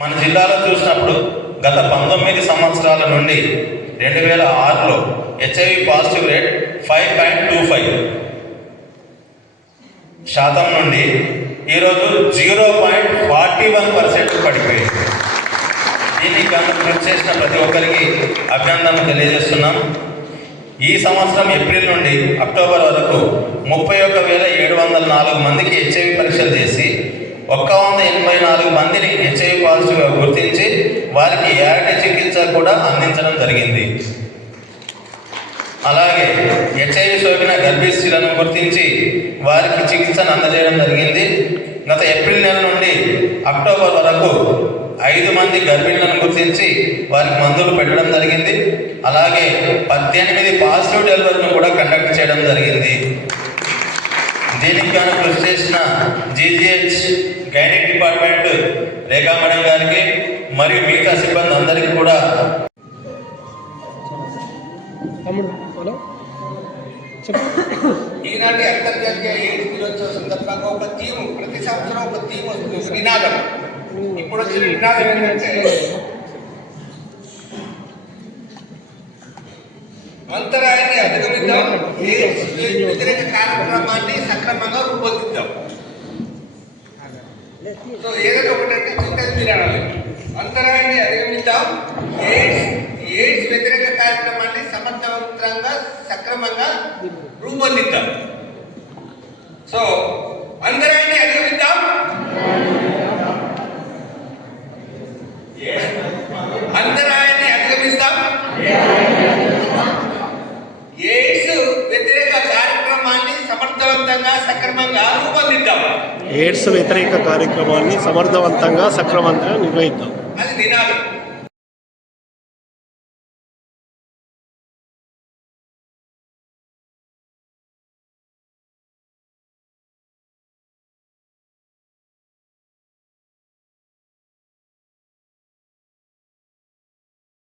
మన జిల్లాలో చూసినప్పుడు గత 19 సంవత్సరాల నుండి 2006లో హెచ్ఐవి పాజిటివ్ రేట్ 5.25% నుండి ఈరోజు 0.41% పడిపోయింది. దీనికి కృషి చేసిన ప్రతి ఒక్కరికి అభినందనలు తెలియజేస్తున్నాం. ఈ సంవత్సరం ఏప్రిల్ నుండి అక్టోబర్ వరకు 31,704 మందికి హెచ్ఐవి పరీక్షలు చేసి 184 మందిని హెచ్ఐవి పాజిటివ్గా గుర్తించి వారికి ఏఆర్టీ చికిత్స కూడా అందించడం జరిగింది. అలాగే హెచ్ఐవి సోకిన గర్భిణీ స్త్రీలను గుర్తించి వారికి చికిత్సను అందజేయడం జరిగింది. గత ఏప్రిల్ నెల నుండి అక్టోబర్ వరకు 5 మంది గర్భిణులను గుర్తించి వారికి మందులు పెట్టడం జరిగింది. అలాగే 18 పాజిటివ్ డెలివరీలను కూడా కండక్ట్ చేయడం జరిగింది. దీనికి గాను కృషి చేసిన జీజీహెచ్ గైనిక్ డిపార్ట్మెంట్ రేఖా మేడం గారికి మరియు మిగతా సిబ్బంది అందరికీ కూడా ఈనాటి అంతర్జాతీయ ఎయిడ్స్ దినోత్సవ సందర్భంగా ఒక థీమ్, ప్రతి సంవత్సరం ఒక థీమ్ వస్తుంది, ఒక నినాదం. ఇప్పుడు వచ్చిన నినాదం ఏంటంటే అంతరాయాన్ని అధిగమిద్దాం, ఎయిడ్స్ వ్యతిరేక కార్యక్రమాన్ని సక్రమంగా రూపొందిద్దాం. సో ఏదైనా ఒకటంటే చిన్నది నినాదాలు. అంతరాయాన్ని అధిగమిద్దాం, ఎయిడ్స్ వ్యతిరేక కార్యక్రమాన్ని సమర్థవంతంగా సక్రమంగా రూపొందిద్దాం. సో అంతరాయాన్ని అధిగమిద్దాం, అంతరాయాన్ని అధిగమిస్తాం, ఎయిడ్స్ వ్యతిరేక కార్యక్రమాన్ని సమర్థవంతంగా సక్రమంగా రూపొందిద్దాం. ఎయిడ్స్ వ్యతిరేక కార్యక్రమాన్ని సమర్థవంతంగా సక్రమంగా నిర్వహిద్దాం. అది నినాదం.